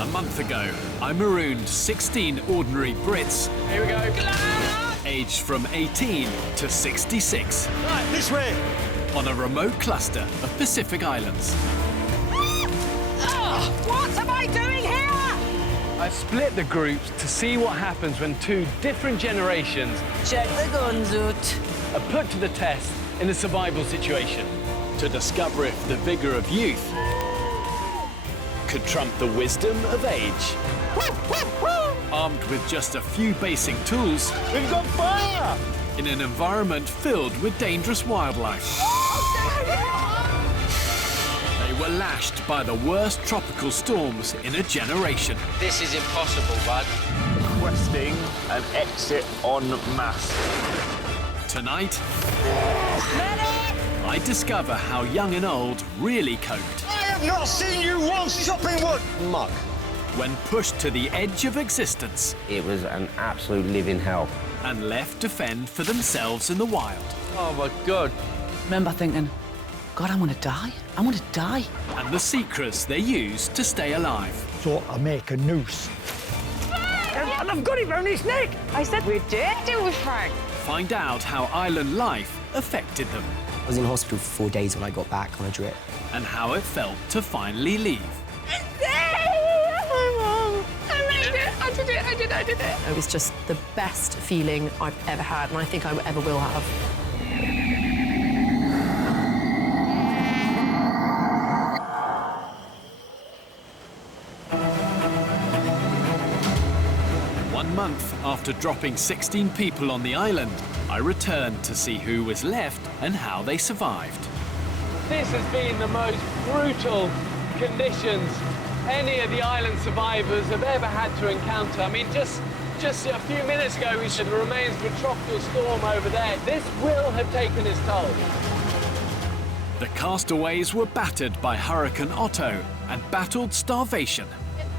A month ago, I marooned 16 ordinary Brits. Here we go. Aged from 18 to 66. Right, this way. On a remote cluster of Pacific Islands. What am I doing here? I split the groups to see what happens when two different generations Check the guns out. are put to the test in a survival situation. To discover if the vigour of youth could trump the wisdom of age. Armed with just a few basic tools. We've got fire! In an environment filled with dangerous wildlife. They were lashed by the worst tropical storms in a generation. This is impossible, bud. Requesting an exit en masse. Tonight, I discover how young and old really coped. I have not seen you once chopping wood! Mug. When pushed to the edge of existence It was an absolute living hell. and left to fend for themselves in the wild. Oh, my God. Remember thinking, God, I want to die. I want to die. And the secrets they use to stay alive. So I make a noose. And I've got it round his neck! I said we did do it, Frank. Find out how island life affected them I was in hospital for 4 days when I got back on a drip. and how it felt to finally leave. I did it. It was just the best feeling I've ever had, and I think I ever will have. One month after dropping 16 people on the island, I returned to see who was left and how they survived. This has been the most brutal conditions any of the island survivors have ever had to encounter. I mean, just a few minutes ago, we said the remains of a tropical storm over there. This will have taken its toll. The castaways were battered by Hurricane Otto and battled starvation.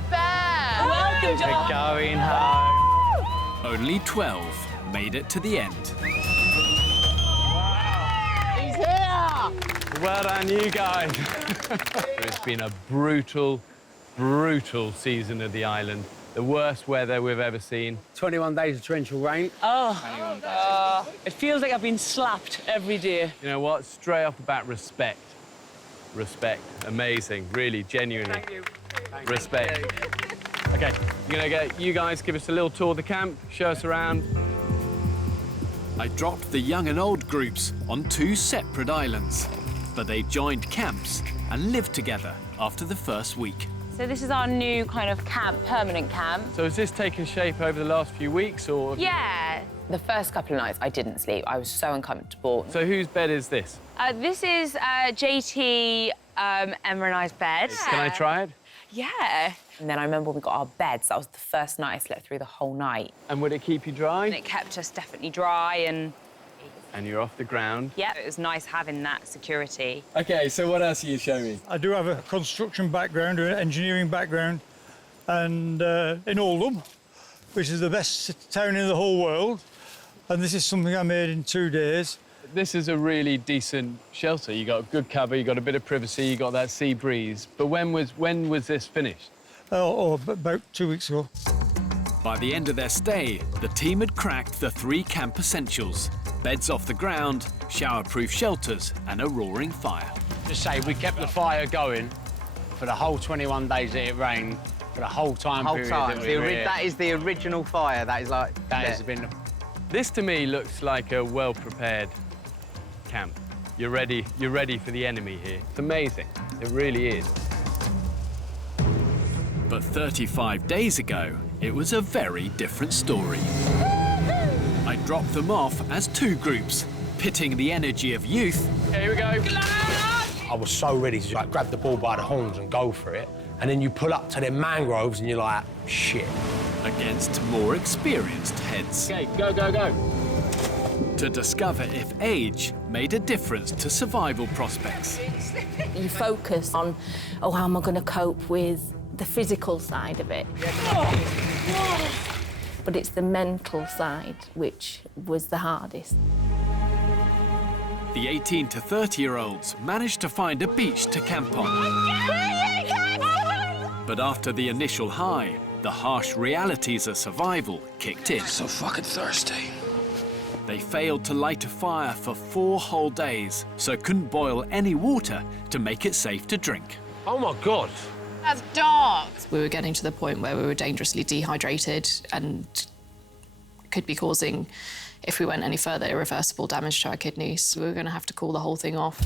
Welcome, John. Going home. Only 12 made it to the end. Well done, you guys. It's been a brutal, brutal season of the island. The worst weather we've ever seen. 21 days of torrential rain. It feels like I've been slapped every day. You know what? Straight off the bat, respect. Respect. Amazing. Really, genuinely. Thank you. Respect. OK, I'm going to get you guys give us a little tour of the camp, show us around. I dropped the young and old groups on 2 separate islands, but they joined camps and lived together after the first week. So this is our new kind of camp, permanent camp. So has this taken shape over the last few weeks, or...? Yeah. The first couple of nights, I didn't sleep. I was so uncomfortable. So whose bed is this? This is JT, Emma and I's bed. Can I try it? Yeah. And then I remember when we got our beds. That was the first night I slept through the whole night. And would it keep you dry? And it kept us definitely dry and... And you're off the ground. Yeah, it was nice having that security. OK, so what else are you showing me? I do have a construction background, an engineering background, and in Oldham, which is the best town in the whole world. And this is something I made in 2 days. This is a really decent shelter. You got good cover, you got a bit of privacy, you got that sea breeze. But when was this finished? About 2 weeks ago. By the end of their stay, the team had cracked the 3 camp essentials: beds off the ground, shower-proof shelters, and a roaring fire. Just say we kept the fire going for the whole 21 days that it rained, for the whole time period that we were here. That is the original fire. That is like... That has been... This, to me, looks like a well-prepared camp. You're ready for the enemy here. It's amazing. It really is. But 35 days ago, it was a very different story. I dropped them off as 2 groups, pitting the energy of youth. Here we go. I was so ready to like grab the bull by the horns and go for it. And then you pull up to them mangroves and you're like, shit. Against more experienced heads. OK, go, go, go. To discover if age made a difference to survival prospects. You focus on, oh, how am I going to cope with the physical side of it? But it's the mental side which was the hardest. The 18 to 30-year-olds managed to find a beach to camp on. But after the initial high, the harsh realities of survival kicked in. So fucking thirsty. They failed to light a fire for 4 whole days, so couldn't boil any water to make it safe to drink. Oh my God. That's dark. We were getting to the point where we were dangerously dehydrated and could be causing, if we went any further, irreversible damage to our kidneys. We were going to have to call the whole thing off.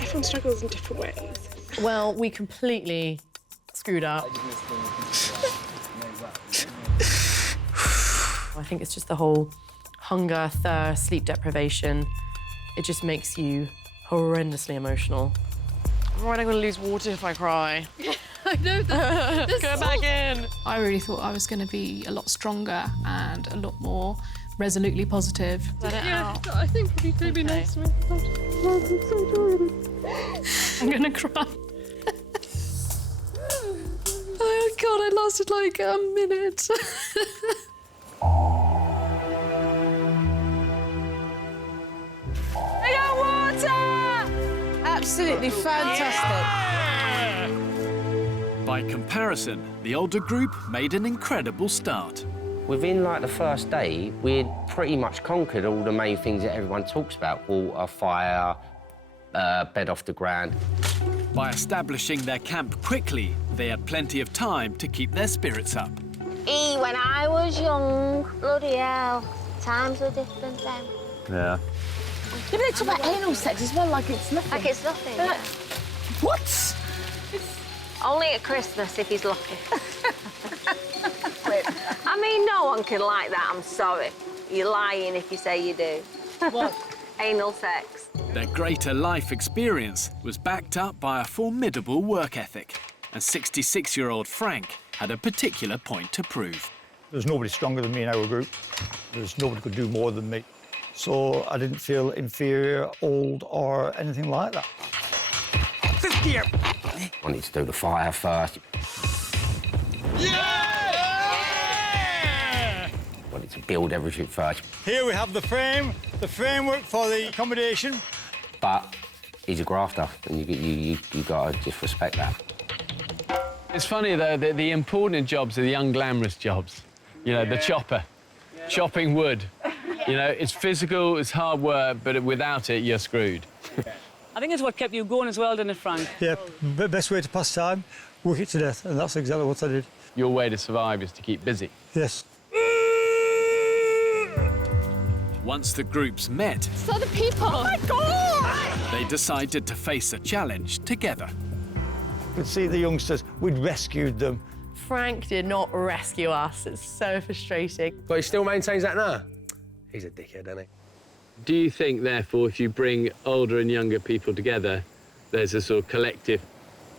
Everyone struggles in different ways. Well, we completely screwed up. I think it's just the whole hunger, thirst, sleep deprivation. It just makes you horrendously emotional. I'm worried I'm going to lose water if I cry. I know that. Go back in. I really thought I was going to be a lot stronger and a lot more resolutely positive. Let it out. I think you could be nice to me. I'm so tired. I'm going to cry. Oh, God, it lasted like a minute. I got water! Absolutely fantastic. By comparison, the older group made an incredible start. Within like the first day, we'd pretty much conquered all the main things that everyone talks about: water, fire, bed off the ground. By establishing their camp quickly, they had plenty of time to keep their spirits up. When I was young, bloody hell, times were different then. Yeah. Did they talk about anal sex as well, like it's nothing? Like it's nothing, yeah. What? Only at Christmas if he's lucky. I mean, no one can like that, I'm sorry. You're lying if you say you do. What? Anal sex. Their greater life experience was backed up by a formidable work ethic, and 66-year-old Frank had a particular point to prove. There's nobody stronger than me in our group. There's nobody could do more than me. So I didn't feel inferior, old, or anything like that. I wanted to do the fire first. Yeah! I wanted to build everything first. Here we have the framework for the accommodation. But he's a grafter, and you got to just respect that. It's funny, though, that the important jobs are the unglamorous jobs. You know, the chopper, chopping wood. You know, it's physical, it's hard work, but without it, you're screwed. I think it's what kept you going as well, didn't it, Frank? Yeah, the best way to pass time, work it to death, and that's exactly what I did. Your way to survive is to keep busy. Yes. Once the groups met, So the people. Oh, my God! they decided to face a challenge together. You could see the youngsters, we'd rescued them. Frank did not rescue us. It's so frustrating. But he still maintains that now? He's a dickhead, isn't he? Do you think, therefore, if you bring older and younger people together, there's a sort of collective,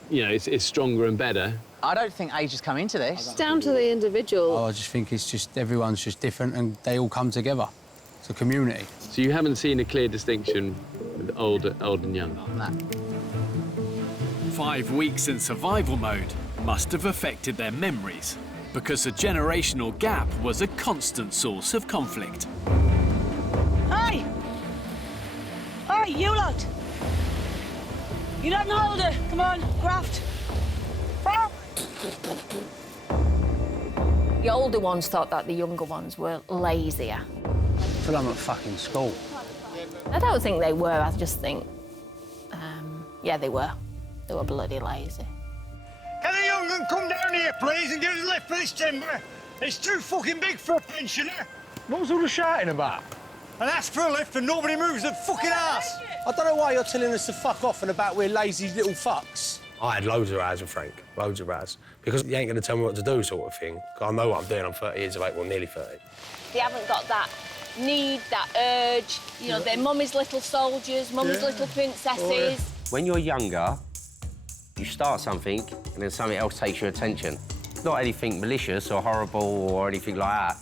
you know, it's stronger and better? I don't think age has come into this. It's down to the individual. Oh, I just think it's just everyone's just different and they all come together. It's a community. So you haven't seen a clear distinction with old and young? No. 5 weeks in survival mode must have affected their memories, because a generational gap was a constant source of conflict. Hey! Hey, you lot! You don't know older. Come on, graft. The older ones thought that the younger ones were lazier. I feel I'm at fucking school. I don't think they were, I just think, yeah, they were. They were bloody lazy. Can a young one come down here, please, and give us a lift for this timber? It's too fucking big for a pensioner. What was all the shouting about? And ask for a lift and nobody moves their fucking ass. I don't know why you're telling us to fuck off and about we're lazy little fucks. I had loads of rows with Frank, loads of rows, because he ain't going to tell me what to do, sort of thing. I know what I'm doing. I'm 30 years of age, well, nearly 30. They haven't got that need, that urge. You know, they're mummy's little soldiers, mummy's little princesses. When you're younger, you start something and then something else takes your attention. Not anything malicious or horrible or anything like that.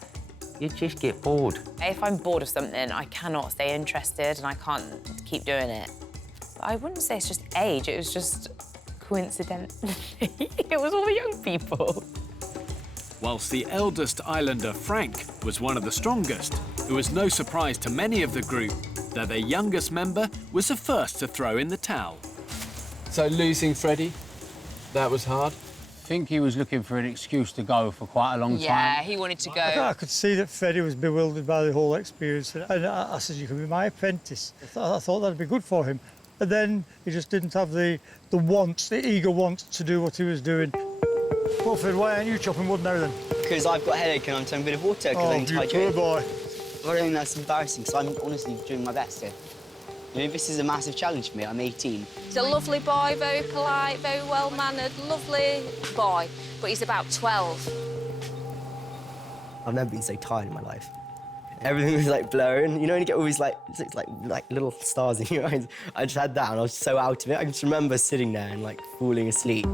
You just get bored. If I'm bored of something, I cannot stay interested and I can't keep doing it. I wouldn't say it's just age, it was just coincidentally. It was all the young people. Whilst the eldest islander, Frank, was one of the strongest, it was no surprise to many of the group that their youngest member was the first to throw in the towel. So losing Freddie, that was hard. I think he was looking for an excuse to go for quite a long time. Yeah, he wanted to go. I could see that Freddie was bewildered by the whole experience. And I said, you can be my apprentice. I thought that'd be good for him. But then he just didn't have the eager want to do what he was doing. Well, Fred, why aren't you chopping wood now then? Because I've got a headache and I'm taking a bit of water because I need to hydrate. Oh, boy. I don't think that's embarrassing because I'm honestly doing my best here. You know, this is a massive challenge for me. I'm 18. He's a lovely boy, very polite, very well-mannered, lovely boy, but he's about 12. I've never been so tired in my life. Everything was like blurring. You know when you get all these like little stars in your eyes? I just had that and I was so out of it. I just remember sitting there and like falling asleep.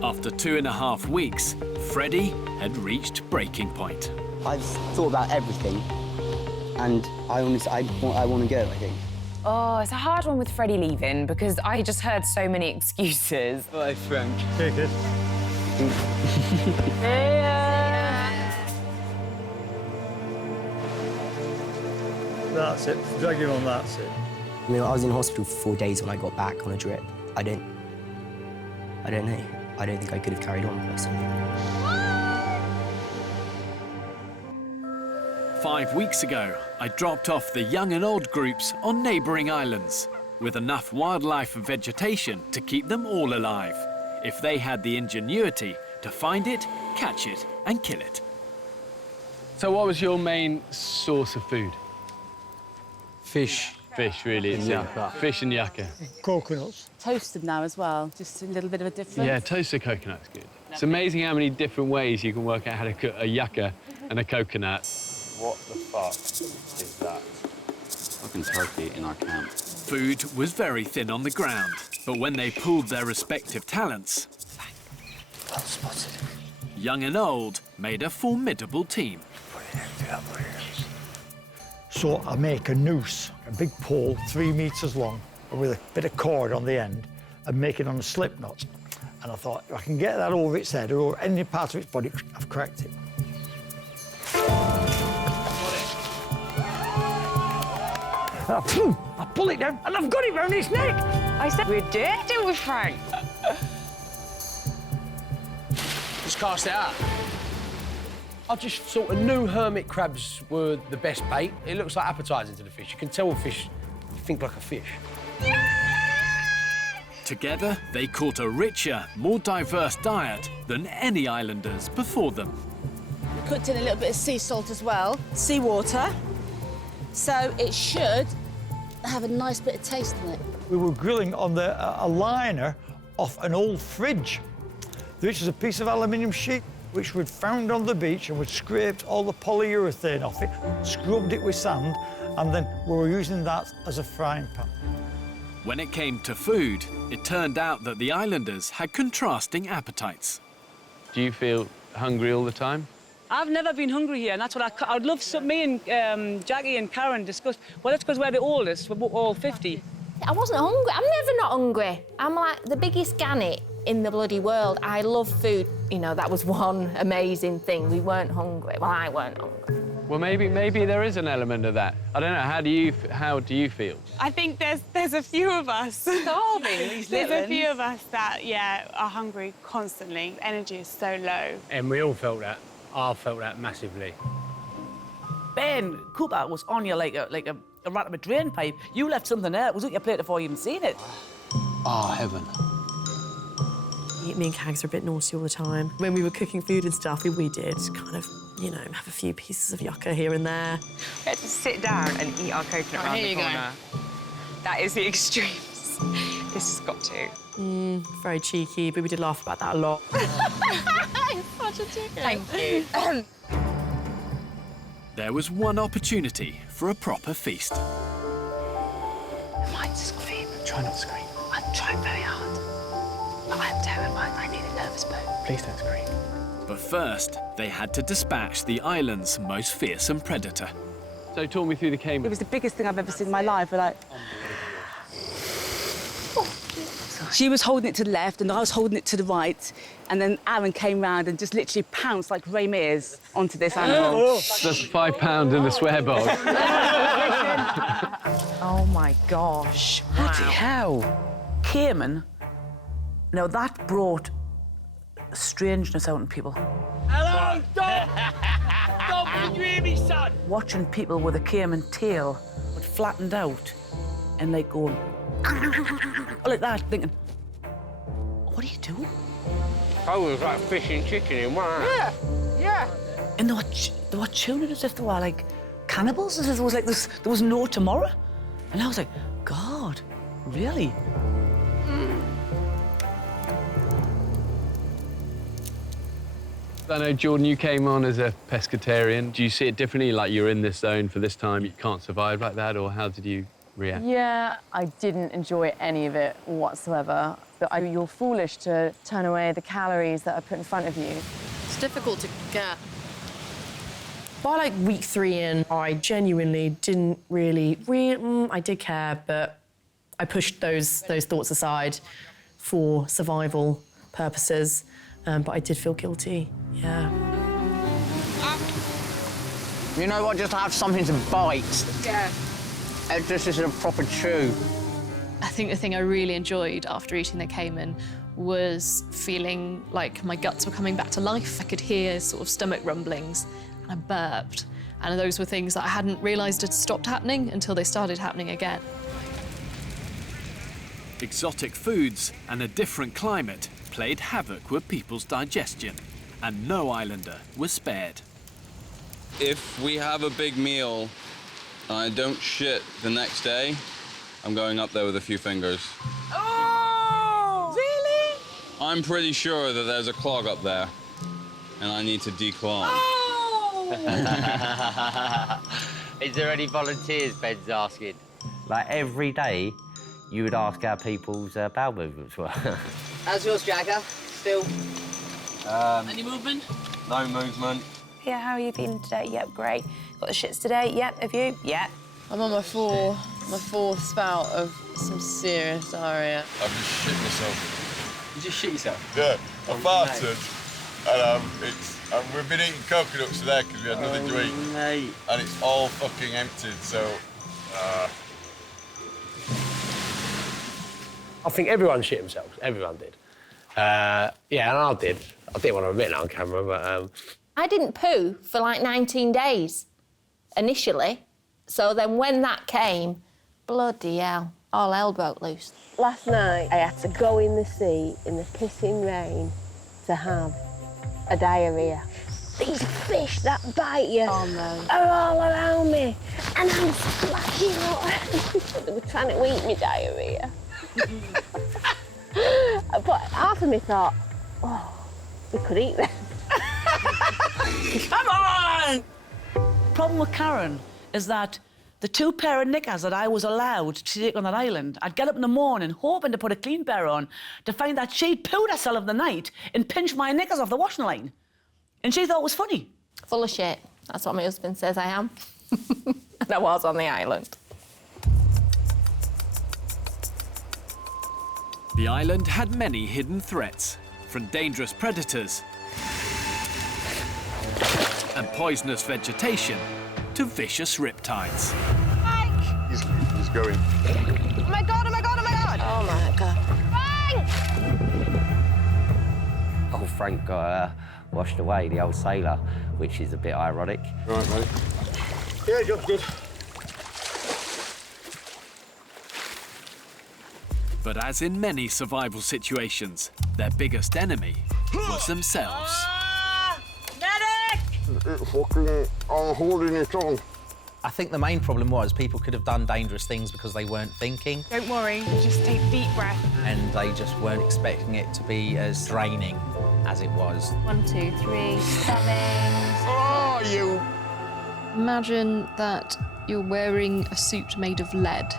After 2.5 weeks, Freddie had reached breaking point. I've thought about everything and I want to go, I think. Oh, it's a hard one with Freddie leaving because I just heard so many excuses. Bye, Frank. Take it. That's it. Drag him on, that's it. I mean, I was in hospital for 4 days when I got back on a drip. I don't know. I don't think I could have carried on personally. 5 weeks ago, I dropped off the young and old groups on neighbouring islands, with enough wildlife and vegetation to keep them all alive, if they had the ingenuity to find it, catch it and kill it. So what was your main source of food? Fish. Fish, really. It's yucca. Fish and yucca. Coconuts. Toasted now as well, just a little bit of a difference. Yeah, toasted coconut's good. It's amazing how many different ways you can work out how to cook a yucca and a coconut. What the fuck is that? Fucking turkey in our camp. Food was very thin on the ground, but when they pooled their respective talents, Well spotted. young and old made a formidable team. So I make a noose, a big pole, 3 metres long, with a bit of cord on the end, and make it on a slip knot. And I thought, if I can get that over its head or any part of its body, I've cracked it. I pull it down and I've got it round its neck. I said we did it with Frank. Just cast it out. I just sort of knew hermit crabs were the best bait. It looks like appetising to the fish. You can tell fish think like a fish. Together, they caught a richer, more diverse diet than any islanders before them. Cooked in a little bit of sea salt as well, seawater, so it should have a nice bit of taste in it. We were grilling on a liner off an old fridge, which is a piece of aluminium sheet which we'd found on the beach, and we'd scraped all the polyurethane off it, scrubbed it with sand, and then we were using that as a frying pan. When it came to food, it turned out that the islanders had contrasting appetites. Do you feel hungry all the time? I've never been hungry here, and that's what I'd love. Me and Jackie and Karen discussed, well, that's because we're the oldest, we're all 50. I wasn't hungry. I'm never not hungry. I'm like the biggest gannet in the bloody world. I love food. You know, that was one amazing thing. We weren't hungry. Well, I weren't hungry. Well, maybe there is an element of that. I don't know. How do you feel? I think there's a few of us. Starving. There's a few of us that are hungry constantly. Energy is so low. And we all felt that. I felt that massively. Ben Cooper was on you like a rat of a drain pipe. You left something there. It was on your plate before you even seen it. Oh, heaven. Me and Cags were a bit naughty all the time. When we were cooking food and stuff, we did kind of, you know, have a few pieces of yucca here and there. We had to sit down and eat our coconut round the corner. That is the extremes. This has got to. Very cheeky, but we did laugh about that a lot. Such a chicken. Thank you. There was one opportunity for a proper feast. I might scream. Try not to scream. I'm trying very hard. But I'm terrified. I need a nervous boat. Please don't scream. But first, they had to dispatch the island's most fearsome predator. So talk me through the caiman. It was the biggest thing I've ever seen in my life. We're like... She was holding it to the left and I was holding it to the right, and then Aaron came round and just literally pounced like Ray Mears onto this animal. That's £5 in the swear box. Oh my gosh. Bloody hell. Cayman, now that brought strangeness out in people. Hello, Dom! Dom, can you hear me, son? Watching people with a Cayman tail, but flattened out, and like going like that, thinking, what are you doing? I was like fish and chicken in one. Yeah, yeah. And they were chewing it as if they were like cannibals, as if there was like this, there was no tomorrow. And I was like, God, really? I know, Jordan, you came on as a pescatarian. Do you see it differently, like you're in this zone for this time, you can't survive like that, or how did you react? Yeah, I didn't enjoy any of it whatsoever. But you're foolish to turn away the calories that are put in front of you. It's difficult to get. By like week 3 in, I genuinely didn't really I did care, but I pushed those thoughts aside for survival purposes. But I did feel guilty, yeah. You know what? Just have something to bite. Yeah. This is a proper chew. I think the thing I really enjoyed after eating the caiman was feeling like my guts were coming back to life. I could hear sort of stomach rumblings, and I burped. And those were things that I hadn't realised had stopped happening until they started happening again. Exotic foods and a different climate played havoc with people's digestion, and no islander was spared. If we have a big meal and I don't shit the next day, I'm going up there with a few fingers. Oh! Really? I'm pretty sure that there's a clog up there, and I need to declog. Oh! Is there any volunteers, Ben's asking? Like, every day, you would ask how people's bowel movements were. How's yours, Jagger? Still? Any movement? No movement. Yeah, how are you feeling today? Yep, great. Got the shits today? Yep, have you? Yep. I'm on my fourth spout of some serious diarrhea. I've just shit myself. You just shit yourself? Yeah, I farted, and we've been eating coconuts today because we had nothing to eat. Mate. And it's all fucking emptied, so... I think everyone shit themselves. Everyone did. Yeah, and I did. I didn't want to admit it on camera, but... I didn't poo for like 19 days, initially. So then when that came, bloody hell, all hell broke loose. Last night, I had to go in the sea in the pissing rain to have a diarrhea. These fish that bite you are all around me, and I'm splashing out. They were trying to eat me diarrhea. But half of me thought, oh, we could eat them. Come on! Problem with Karen is that the 2 pair of knickers that I was allowed to take on that island, I'd get up in the morning hoping to put a clean pair on to find that she'd pooed herself of the night and pinched my knickers off the washing line. And she thought it was funny. Full of shit. That's what my husband says I am. And I was on the island. The island had many hidden threats, from dangerous predators and poisonous vegetation to vicious riptides. He's going. Oh my God, oh my God, oh my God! Oh my God. Frank! Oh, Frank got washed away, the old sailor, which is a bit ironic. Right, mate. Yeah, job's good. But as in many survival situations, their biggest enemy was themselves. I'm holding it on. I think the main problem was people could have done dangerous things because they weren't thinking. Don't worry, just take a deep breath. And they just weren't expecting it to be as draining as it was. 1, 2, 3, 7. Oh, you! Imagine that you're wearing a suit made of lead.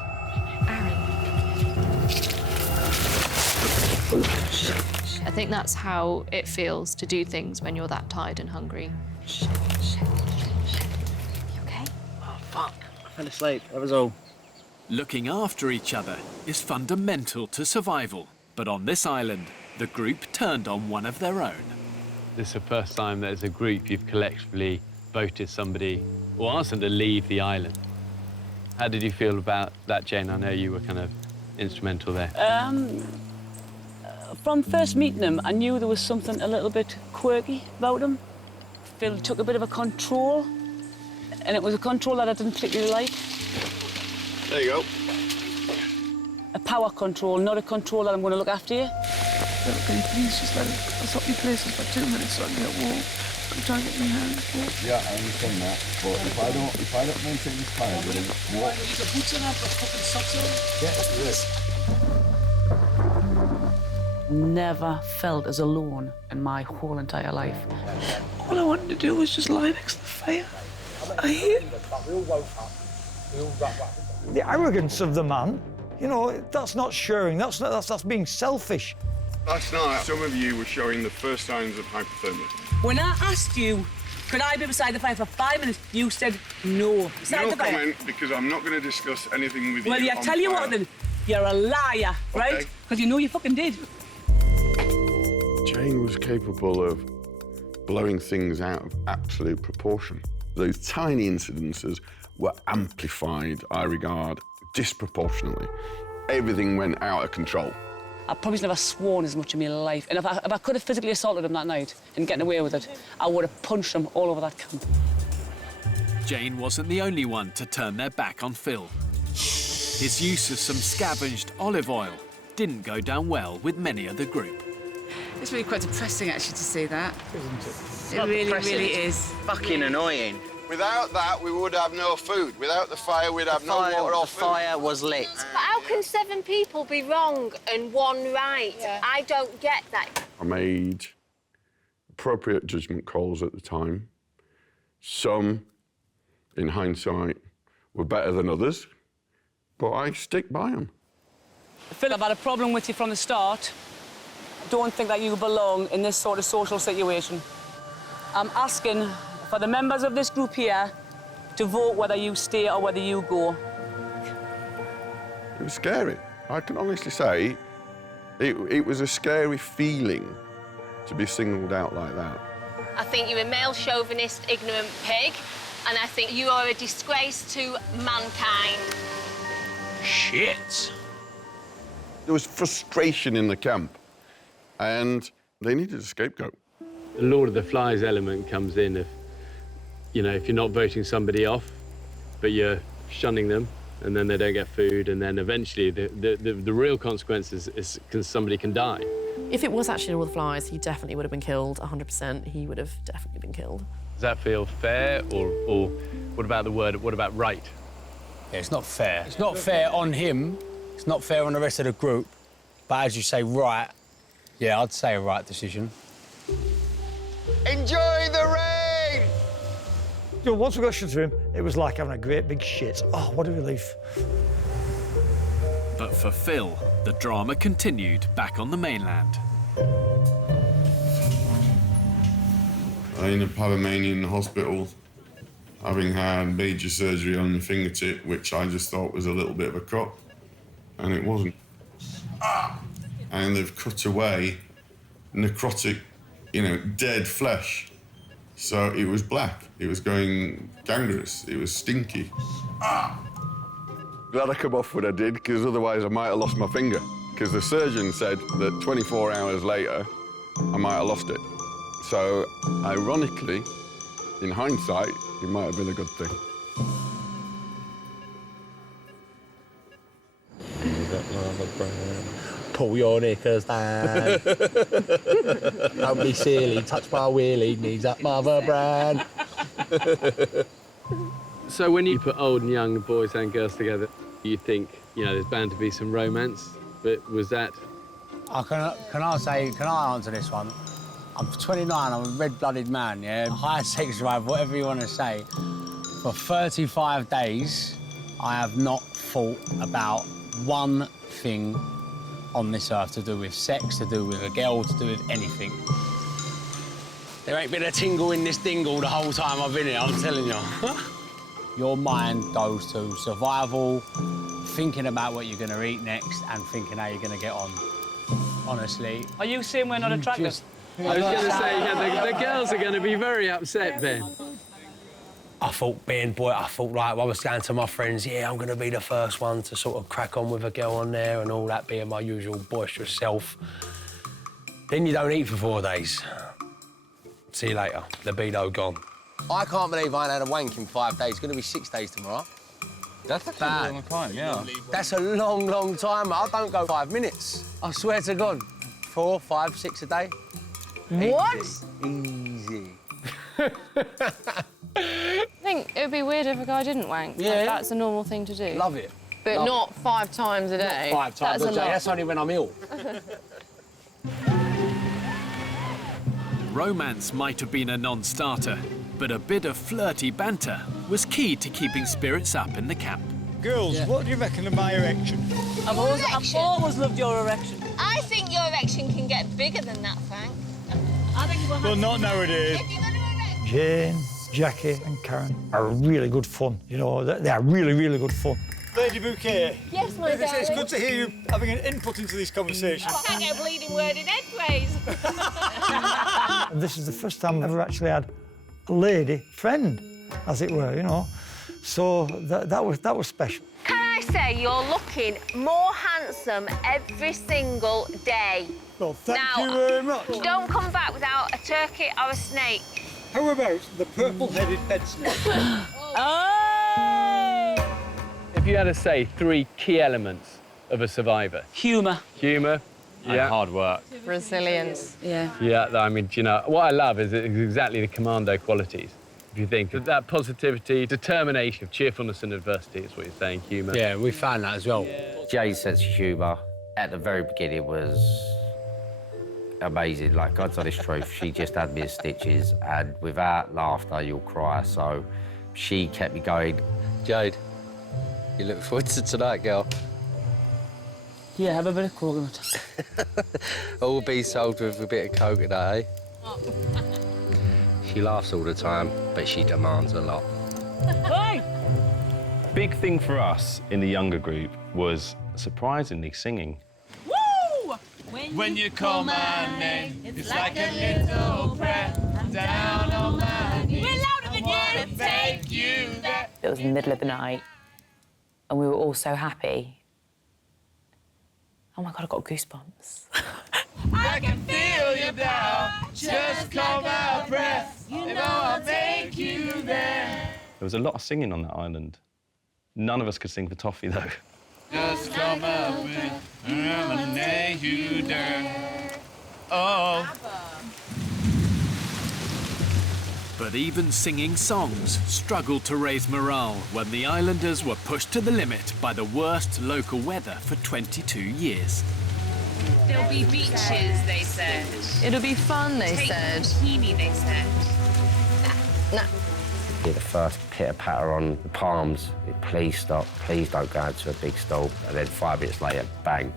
I think that's how it feels to do things when you're that tired and hungry. You okay? Oh, fuck. I fell asleep. That was all. Looking after each other is fundamental to survival. But on this island, the group turned on one of their own. This is the first time that as a group you've collectively voted somebody or asked them to leave the island. How did you feel about that, Jane? I know you were kind of instrumental there. From first meeting him, I knew there was something a little bit quirky about him. Phil took a bit of a control, and it was a control that I didn't particularly like. There you go. A power control, not a control that I'm going to look after you. Can you please just let us swap your places for 2 minutes so I can get a walk? I'm trying to get my hands walk. Yeah, I understand that. But if I don't maintain this fire, will it walk? Need your boots on, I've got fucking socks on. Yeah, yes. Never felt as alone in my whole entire life. All I wanted to do was just lie next to the fire. I hear. The arrogance of the man, you know, that's not sharing, that's being selfish. Last night, some of you were showing the first signs of hypothermia. When I asked you, could I be beside the fire for 5 minutes, you said no. No comment, because I'm not going to discuss anything with you. Well, I tell you what then, you're a liar, right? Because you know you fucking did. Jane was capable of blowing things out of absolute proportion. Those tiny incidences were amplified, I regard, disproportionately. Everything went out of control. I've probably never sworn as much in my life. And if I could have physically assaulted him that night and getting away with it, I would have punched him all over that camp. Jane wasn't the only one to turn their back on Phil. His use of some scavenged olive oil didn't go down well with many of the group. It's really quite depressing, actually, to see that. Isn't it? It really, really is. Fucking annoying. Without that, we would have no food. Without the fire, we'd have no water or food. The fire was lit. But how can 7 people be wrong and 1 right? Yeah. I don't get that. I made appropriate judgment calls at the time. Some, in hindsight, were better than others, but I stick by them. Phil, I've had a problem with you from the start. I don't think that you belong in this sort of social situation. I'm asking for the members of this group here to vote whether you stay or whether you go. It was scary. I can honestly say it was a scary feeling to be singled out like that. I think you're a male chauvinist, ignorant pig, and I think you are a disgrace to mankind. Shit. There was frustration in the camp, and they needed a scapegoat. The Lord of the Flies element comes in if you're not voting somebody off, but you're shunning them, and then they don't get food, and then eventually the real consequences is somebody can die. If it was actually Lord of the Flies, he definitely would have been killed, 100%. He would have definitely been killed. Does that feel fair, or what about right? Yeah, it's not fair. It's not fair on him. It's not fair on the rest of the group. But as you say, right, yeah, I'd say a right decision. Enjoy the rain! You know, once we got shut to him, it was like having a great big shit. Oh, what a relief. But for Phil, the drama continued back on the mainland. I ended up having Manny in the hospital, having had major surgery on my fingertip, which I just thought was a little bit of a cut, and it wasn't. And they've cut away necrotic, dead flesh. So it was black, it was going gangrenous, it was stinky. Glad I come off when I did, because otherwise I might have lost my finger. Because the surgeon said that 24 hours later, I might have lost it. So, ironically, in hindsight, it might have been a good thing. Pull your knickers down. Don't be silly, touch my wheelie, knees up mother brand. So when you put old and young boys and girls together, you think, there's bound to be some romance, but was that? Can I answer this one? I'm 29, I'm a red-blooded man, yeah? High sex drive, whatever you want to say. For 35 days, I have not thought about one thing on this earth to do with sex, to do with a girl, to do with anything. There ain't been a tingle in this dingle the whole time I've been here, I'm telling you. Your mind goes to survival, thinking about what you're going to eat next and thinking how you're going to get on. Honestly. Are you saying we're not attractive? I was going to say, the girls are going to be very upset, Ben. I thought like I was saying to my friends, yeah, I'm going to be the first one to sort of crack on with a girl on there and all that, being my usual boisterous self. Then you don't eat for 4 days. See you later. Libido gone. I can't believe I ain't had a wank in 5 days. It's going to be 6 days tomorrow. That's actually a long time, yeah. That's a long, long time. I don't go 5 minutes. I swear to God. 4, 5, 6 a day. What? Easy. I think it would be weird if a guy didn't wank. Yeah. Like, that's a normal thing to do. Love it. But not 5 times a day. Not 5 times a day. That's only when I'm ill. Romance might have been a non-starter, but a bit of flirty banter was key to keeping spirits up in the camp. Girls, what do you reckon of my erection? I've always loved your erection. I think your erection can get bigger than that, Frank. I think you Well, not nowadays. Jane, Jackie and Karen are really good fun. You know, they are really, really good fun. Lady Bouquet. Yes, my darling. It's good to hear you having an input into this conversation. I can't get a bleeding word in edgeways. And this is the first time I've ever actually had a lady friend, as it were, you know. So that was special. Can I say you're looking more handsome every single day? Well, thank you very much. Don't come back without a turkey or a snake. How about the purple-headed bed snake? If you had to say 3 key elements of a survivor. Humour. Humour. Yeah. And hard work. Resilience. Yeah. Yeah, I mean, you know, what I love is exactly the commando qualities. If you think of that positivity, determination, cheerfulness and adversity is what you're saying, humour. Yeah, we found that as well. Jay's sense of humour at the very beginning was amazing. Like, God's honest truth, she just had me in stitches, and without laughter, you'll cry. So she kept me going. Jade, you look forward to tonight, girl. Yeah, have a bit of coconut. All be sold with a bit of coconut, eh? She laughs all the time, but she demands a lot. Hey! Big thing for us in the younger group was surprisingly singing. Woo! When you call my name, it's like a little prayer down on my knees. We're louder than you. Take you there. It was the middle of the night, and we were all so happy. Oh my God, I got goosebumps. I can feel you down. Just call my breath. You know I'll take you there. There was a lot of singing on that island. None of us could sing for Toffee, though. Just call my breath. I'm gonna take you there. Oh. But even singing songs struggled to raise morale when the islanders were pushed to the limit by the worst local weather for 22 years. There'll be beaches, they said. It'll be fun, they Take said. bikini, they said. Nah. Get the first pitter-patter on the palms. Please stop, please don't go into a big stall. And then 5 minutes later, bang,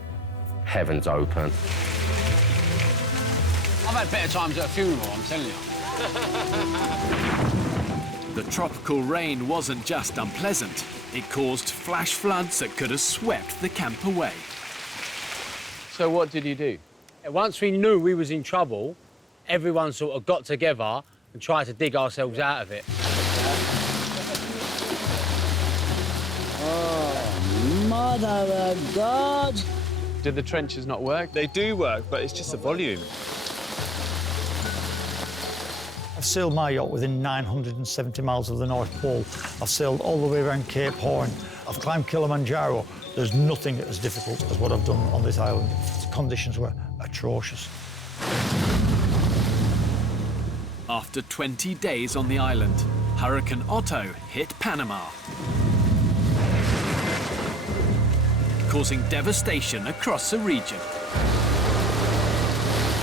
heaven's open. I've had better times at a funeral, I'm telling you. The tropical rain wasn't just unpleasant, it caused flash floods that could have swept the camp away. So what did you do? Once we knew we was in trouble, everyone sort of got together and tried to dig ourselves out of it. Oh, mother of God. Did the trenches not work? They do work, but it's just the volume. I've sailed my yacht within 970 miles of the North Pole. I've sailed all the way around Cape Horn. I've climbed Kilimanjaro. There's nothing as difficult as what I've done on this island. The conditions were atrocious. After 20 days on the island, Hurricane Otto hit Panama, causing devastation across the region.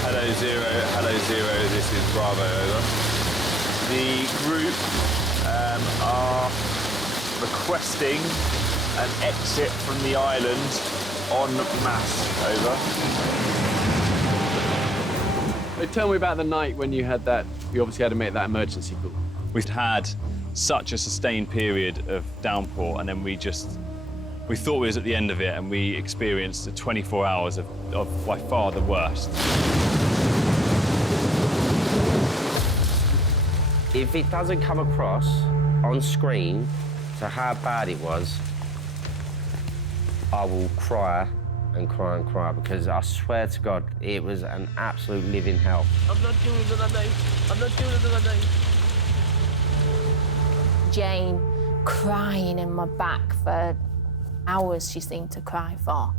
Hello, Zero, this is Bravo, over. The group are requesting an exit from the island en masse, over. Tell me about the night when you had that, you obviously had to make that emergency call. We'd had such a sustained period of downpour, and then we thought we was at the end of it, and we experienced the 24 hours of by far the worst. If it doesn't come across on screen to how bad it was, I will cry and cry and cry, because I swear to God, it was an absolute living hell. I'm not doing it on night. I'm not doing it on night. Jane crying in my back for hours, she seemed to cry for,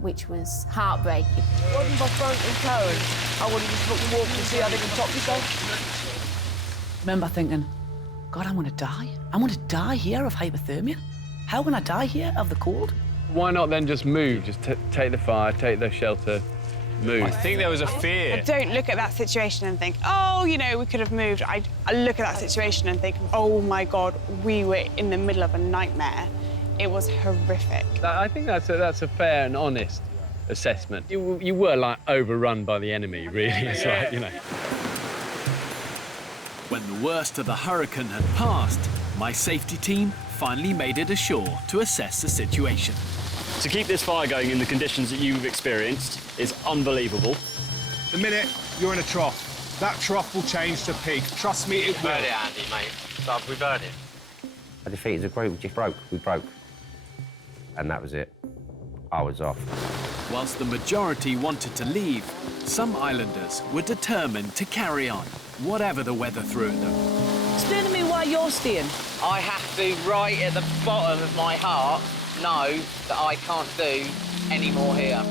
which was heartbreaking. Wasn't for Frank and Karen. I would have just looked and walked to see how they can top yourself. Remember thinking, God, I'm gonna die. I'm gonna die here of hypothermia. How can I die here of the cold? Why not then just move? Just take the fire, take the shelter, move. I think there was a fear. I don't look at that situation and think, oh, you know, we could have moved. I look at that situation and think, oh my God, we were in the middle of a nightmare. It was horrific. I think that's a fair and honest assessment. You were like overrun by the enemy, really. It's like, you know. When the worst of the hurricane had passed, my safety team finally made it ashore to assess the situation. To keep this fire going in the conditions that you've experienced is unbelievable. The minute you're in a trough, that trough will change to peak. Trust me, it will. We've heard it, Andy, mate. We've heard it. I defeated the group, we just broke. We broke. And that was it. I was off. Whilst the majority wanted to leave, some islanders were determined to carry on, whatever the weather threw at them. Explain to me why you're staying. I have to, right at the bottom of my heart, know that I can't do any more here.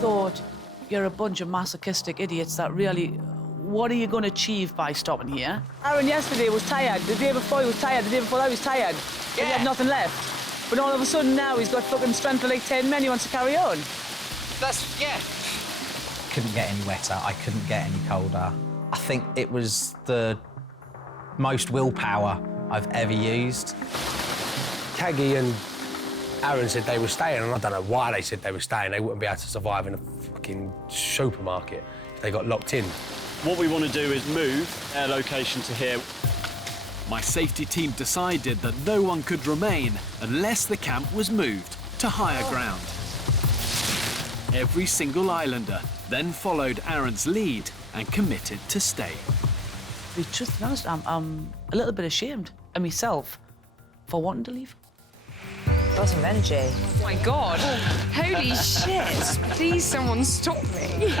Thought you're a bunch of masochistic idiots that really... What are you going to achieve by stopping here? Aaron yesterday was tired. The day before he was tired. The day before that he was tired. Yeah. He had nothing left. But all of a sudden now he's got fucking strength of like 10 men. He wants to carry on. That's, yeah. Couldn't get any wetter. I couldn't get any colder. I think it was the most willpower I've ever used. Caggy and Aaron said they were staying, and I don't know why they said they were staying. They wouldn't be able to survive in a fucking supermarket if they got locked in. What we want to do is move our location to here. My safety team decided that no one could remain unless the camp was moved to higher ground. Every single islander then followed Aaron's lead and committed to stay. To be truthfully honest, I'm a little bit ashamed of myself for wanting to leave. Got some energy. Oh my God. Holy shit. Please, someone stop me.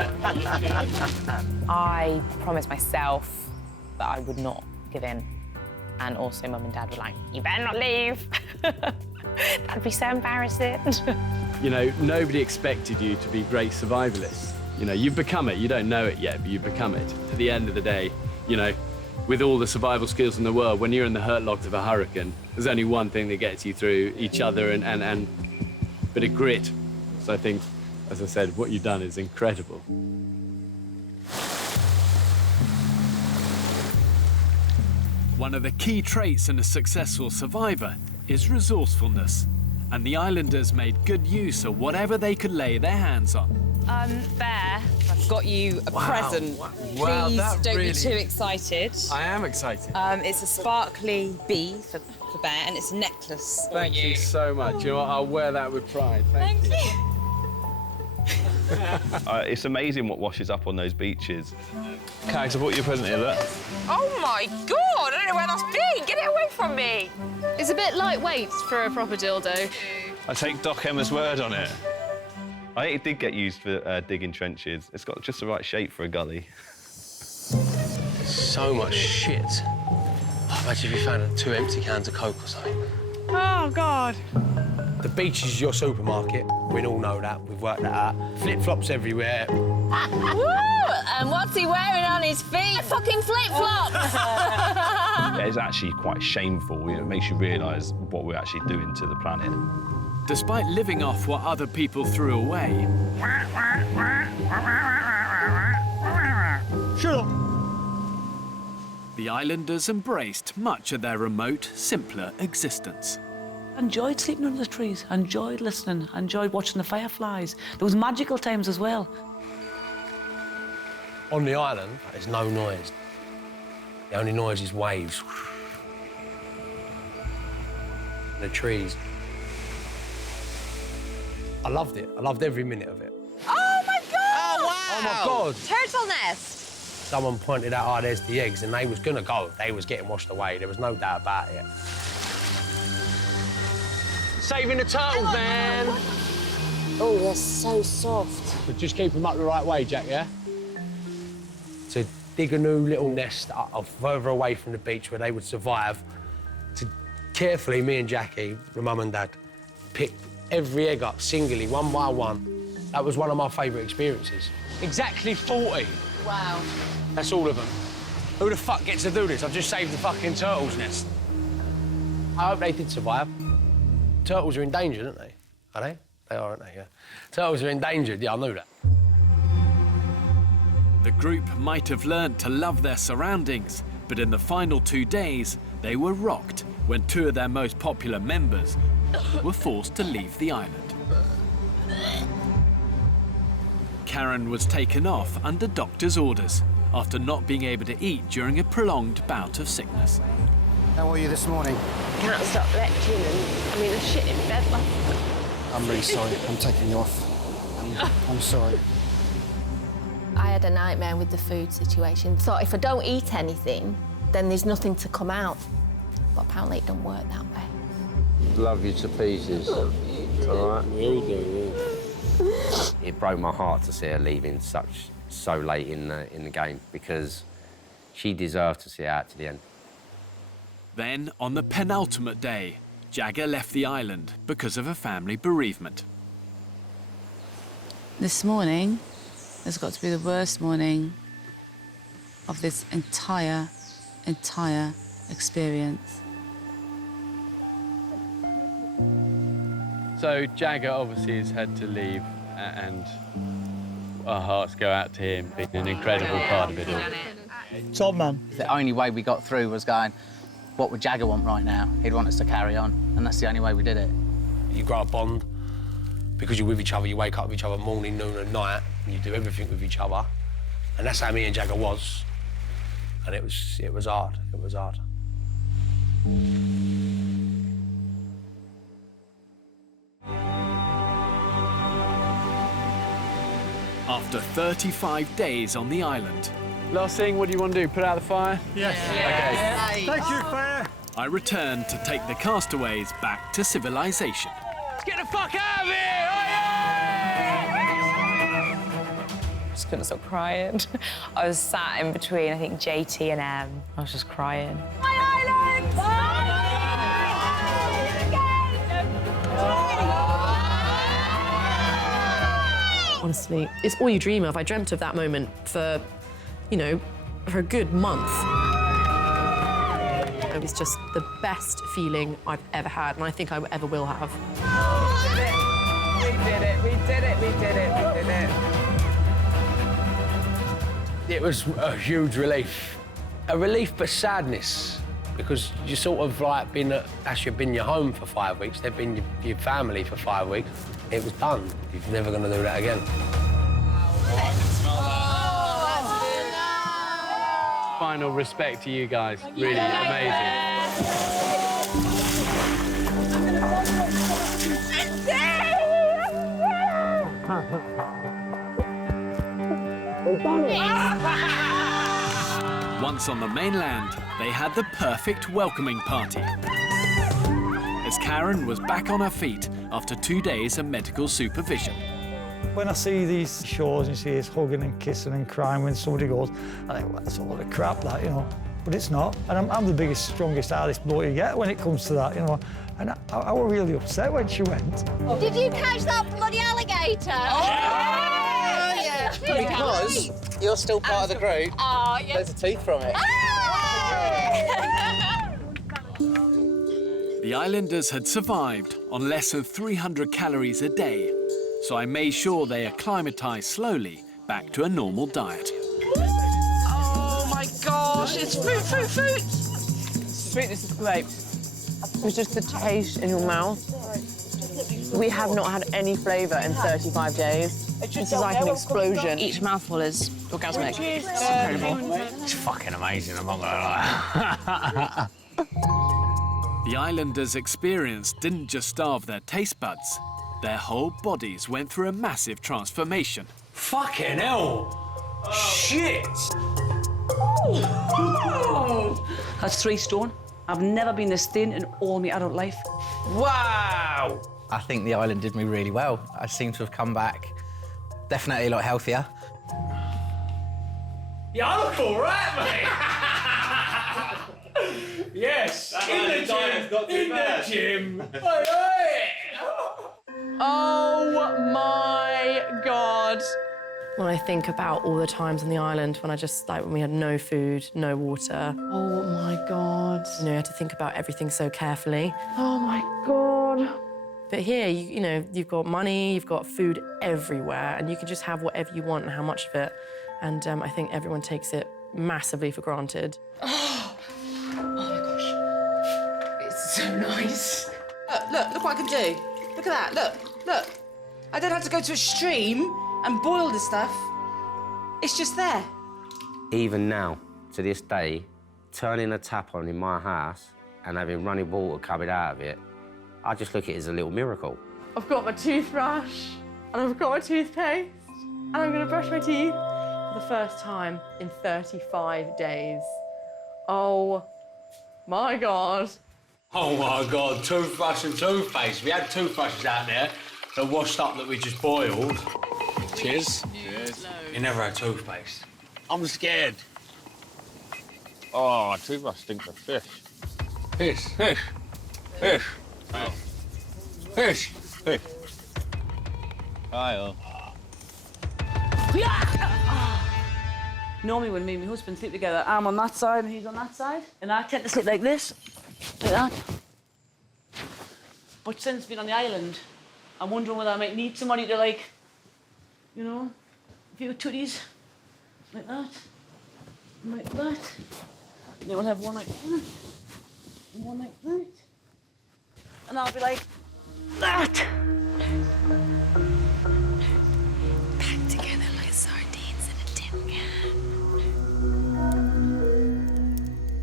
I promised myself that I would not give in. And also, Mum and Dad were like, you better not leave. That'd be so embarrassing. You know, nobody expected you to be great survivalists. You know, you've become it. You don't know it yet, but you've become it. At the end of the day, you know, with all the survival skills in the world, when you're in the hurt logs of a hurricane, there's only one thing that gets you through each other and a bit of grit. So I think, as I said, what you've done is incredible. One of the key traits in a successful survivor is resourcefulness, and the islanders made good use of whatever they could lay their hands on. Bear, I've got you a present. Wow, Please that don't really... be too excited. I am excited. It's a sparkly bee for Bear, and it's a necklace. Thank you so much. You know what? I'll wear that with pride. Thank you. It's amazing what washes up on those beaches. Cags, I brought you a present here, look. Oh my God, I don't know where that's been. Get it away from me. It's a bit lightweight for a proper dildo. I take Doc Emma's word on it. I think it did get used for digging trenches. It's got just the right shape for a gully. So much shit. Oh, imagine if you found 2 empty cans of Coke or something. Oh, God. The beach is your supermarket. We all know that. We've worked that out. Flip-flops everywhere. Woo! And what's he wearing on his feet? Fucking flip-flops! It's actually quite shameful. You know, it makes you realise what we're actually doing to the planet. Despite living off what other people threw away, shut up. The islanders embraced much of their remote, simpler existence. Enjoyed sleeping under the trees, enjoyed listening, enjoyed watching the fireflies. There was magical times as well. On the island, there's no noise. The only noise is waves. And the trees. I loved it. I loved every minute of it. Oh, my God! Oh, my God! Turtle nest. Someone pointed out, oh, there's the eggs, and they was gonna go. They was getting washed away. There was no doubt about it. Saving the turtles, man. Oh, they're so soft. But just keep them up the right way, Jack, yeah? To dig a new little nest further away from the beach where they would survive. To carefully, me and Jackie, the mum and dad, pick every egg up singly, one by one. That was one of my favourite experiences. Exactly 40. Wow. That's all of them. Who the fuck gets to do this? I've just saved the fucking turtle's nest. I hope they did survive. Turtles are endangered, aren't they? Are they? They are, aren't they? Yeah. Turtles are endangered. Yeah, I knew that. The group might have learned to love their surroundings, but in the final 2 days, they were rocked when 2 of their most popular members were forced to leave the island. Karen was taken off under doctor's orders after not being able to eat during a prolonged bout of sickness. How are you this morning? I can't stop retching and, I mean, I shit in bed last night. I'm really sorry. I'm taking you off. I'm sorry. I had a nightmare with the food situation. Thought if I don't eat anything, then there's nothing to come out. But apparently it don't work that way. Love you to pieces. All right? We all do, yeah. It broke my heart to see her leaving so late in the game because she deserved to see it out to the end. Then, on the penultimate day, Jagger left the island because of a family bereavement. This morning has got to be the worst morning of this entire experience. So Jagger obviously has had to leave, and our hearts go out to him, being an incredible part of it all. Top man. The only way we got through was going, what would Jagger want right now? He'd want us to carry on, and that's the only way we did it. You grow a bond because you're with each other. You wake up with each other morning, noon, and night, and you do everything with each other. And that's how me and Jagger was. And it was hard. It was hard. After 35 days on the island, Last thing, what do you want to do? Put out the fire? Yes. Okay. Thank you, Fair. I returned to take the castaways back to civilization. Let's get the fuck out of here! Just couldn't stop crying. I was sat in between, I think, JT and Em. I was just crying. Honestly, it's all you dream of. I dreamt of that moment for, for a good month. It was just the best feeling I've ever had, and I think I ever will have. We did it, we did it, we did it, we did it. It was a huge relief. A relief but sadness, because you sort of like you've been your home for 5 weeks, they've been your family for 5 weeks. It was done. You're never going to do that again. Final respect to you guys. Really amazing. Once on the mainland, they had the perfect welcoming party. As Karen was back on her feet after 2 days of medical supervision. When I see these shows and you see us hugging and kissing and crying when somebody goes, I think, well, that's a lot of crap, that, But it's not. And I'm the biggest, strongest, hardest bloke you get when it comes to that, And I was really upset when she went. Did you catch that bloody alligator? Oh, yeah. Because you're still part of the group. Oh, yeah. There's a tooth from it. The islanders had survived on less than 300 calories a day, so I made sure they acclimatized slowly back to a normal diet. Oh my gosh, it's fruit! Sweetness is great. It's just the taste in your mouth. We have not had any flavour in 35 days. This is like an explosion. Each mouthful is orgasmic. It's incredible. It's fucking amazing, I'm not gonna lie. The islanders' experience didn't just starve their taste buds. Their whole bodies went through a massive transformation. Fucking hell! Shit! That's 3 stone. I've never been this thin in all my adult life. Wow! I think the island did me really well. I seem to have come back definitely a lot healthier. Yeah, I look all right, mate. Yes, in the gym, in the gym. Oh my God. When I think about all the times on the island when I just, like, when we had no food, no water. Oh my God. You know, you had to think about everything so carefully. Oh my God. But here, you know, you've got money, you've got food everywhere, and you can just have whatever you want and how much of it. And I think everyone takes it massively for granted. Oh my gosh. It's so nice. Look what I can do. Look at that, look. I don't have to go to a stream and boil the stuff. It's just there. Even now, to this day, turning a tap on in my house and having running water coming out of it, I just look at it as a little miracle. I've got my toothbrush, and I've got my toothpaste, and I'm gonna brush my teeth for the first time in 35 days. Oh my God. Oh my God, toothbrush and toothpaste. We had toothbrushes out there that washed up that we just boiled. Cheers. Cheers. You never had toothpaste. I'm scared. Oh, a toothbrush stinks of fish. Fish. Oh. Fish. Kyle. Normally when me and my husband sleep together, I'm on that side and he's on that side. And I tend to sleep like this, like that. But since being on the island, I'm wondering whether I might need somebody to, like, you know, a few tooties, like that, and like that. And then we'll have one like that, and one like that. And I'll be like, that! Packed together like sardines in a tin can.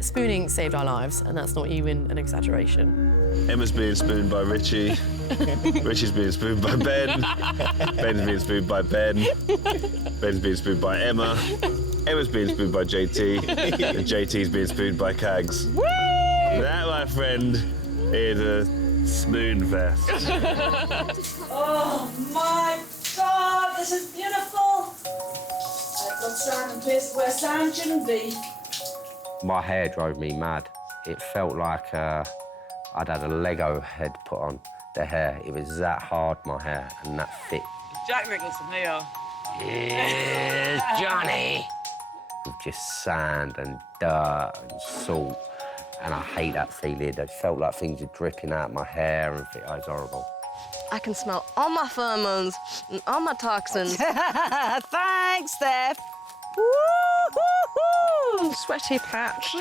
Spooning saved our lives, and that's not even an exaggeration. Emma's being spooned by Richie. Richie's being spooned by Ben. Ben's being spooned by Ben. Ben's being spooned by Emma. Emma's being spooned by JT. And JT's being spooned by Cags. Woo! That, my friend, is a spoon fest. Oh my God, this is beautiful! I've got sand in places where sand shouldn't be. My hair drove me mad. It felt like I'd had a Lego head put on the hair. It was that hard, my hair, and that thick. Jack Nicholson, here. Here's Johnny. With just sand and dirt and salt. And I hate that feeling. It felt like things were dripping out my hair and it was horrible. I can smell all my pheromones and all my toxins. Thanks, Steph. Woo-hoo-hoo! Sweaty patch.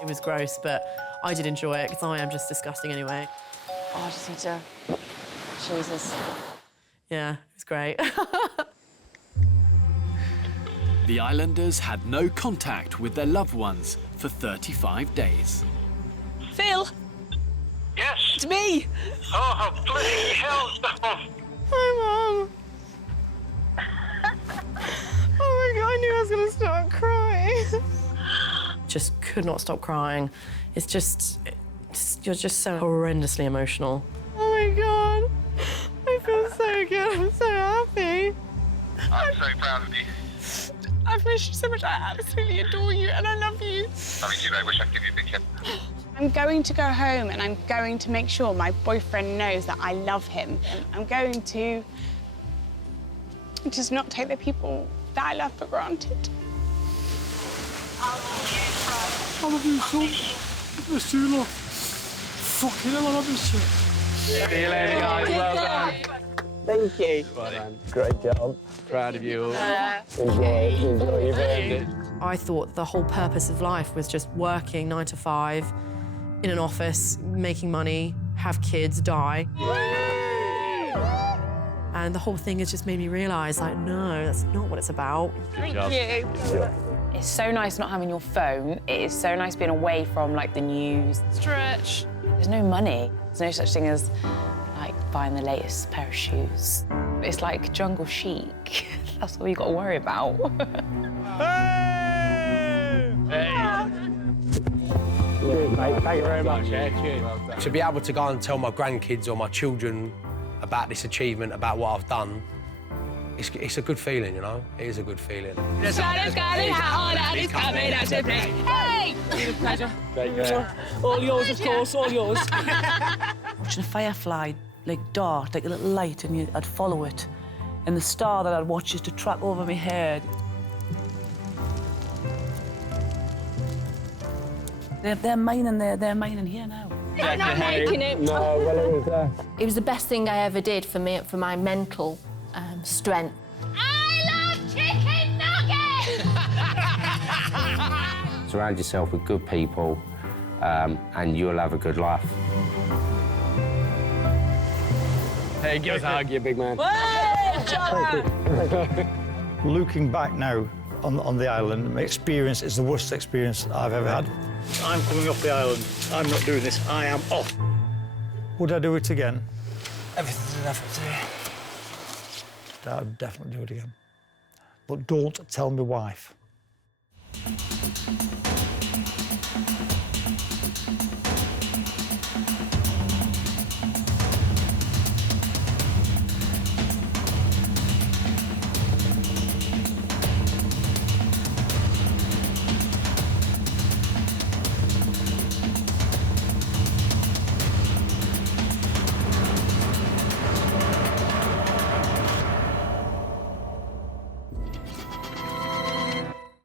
It was gross, but I did enjoy it because I am just disgusting anyway. Oh, I just need to... Jesus. Yeah, it was great. The islanders had no contact with their loved ones for 35 days. Phil. Yes? It's me. Oh, bloody hell, stop. Hi, Mum. Oh my God, I knew I was going to start crying. Just could not stop crying. It's just you're just so horrendously emotional. Oh my God. I feel so good. I'm so happy. I'm so proud of you. I've missed you so much. I absolutely adore you and I love you. I mean, you know, I wish I could give you a big hip. I'm going to go home and I'm going to make sure my boyfriend knows that I love him. And I'm going to just not take the people that I love for granted. I love you so. Miss you, love. Fucking hell, I love you so. See you later, guys. Well done. Thank you. Well done. Great job. Proud of you all. Enjoy, you've earned it. I thought the whole purpose of life was just working 9 to 5 in an office, making money, have kids, die. And the whole thing has just made me realise, like, no, that's not what it's about. Thank you. It's so nice not having your phone. It is so nice being away from, like, the news. Stretch. There's no money. There's no such thing as, like, buying the latest pair of shoes. It's like jungle chic. That's all you got to worry about. Hey! Cheers, mate. Thank you very much. Yeah, cheers. To be able to go and tell my grandkids or my children about this achievement, about what I've done, it's a good feeling, you know? It is a good feeling. Hey! Pleasure. All yours, of course, all yours. Watching a firefly, like, dart, like a little light, and I'd follow it. And the star that I'd watch used to track over my head. They're mining there, they're mining here now. You're not making it. No, well, it was It was the best thing I ever did for me, for my mental strength. I love chicken nuggets! Surround yourself with good people and you'll have a good life. Hey, give us a hug, you big man. Looking back now on the island, my experience is the worst experience I've ever had. I'm coming off the island. I'm not doing this. I am off. Would I do it again? Everything's an effort today. I'd definitely do it again. But don't tell my wife.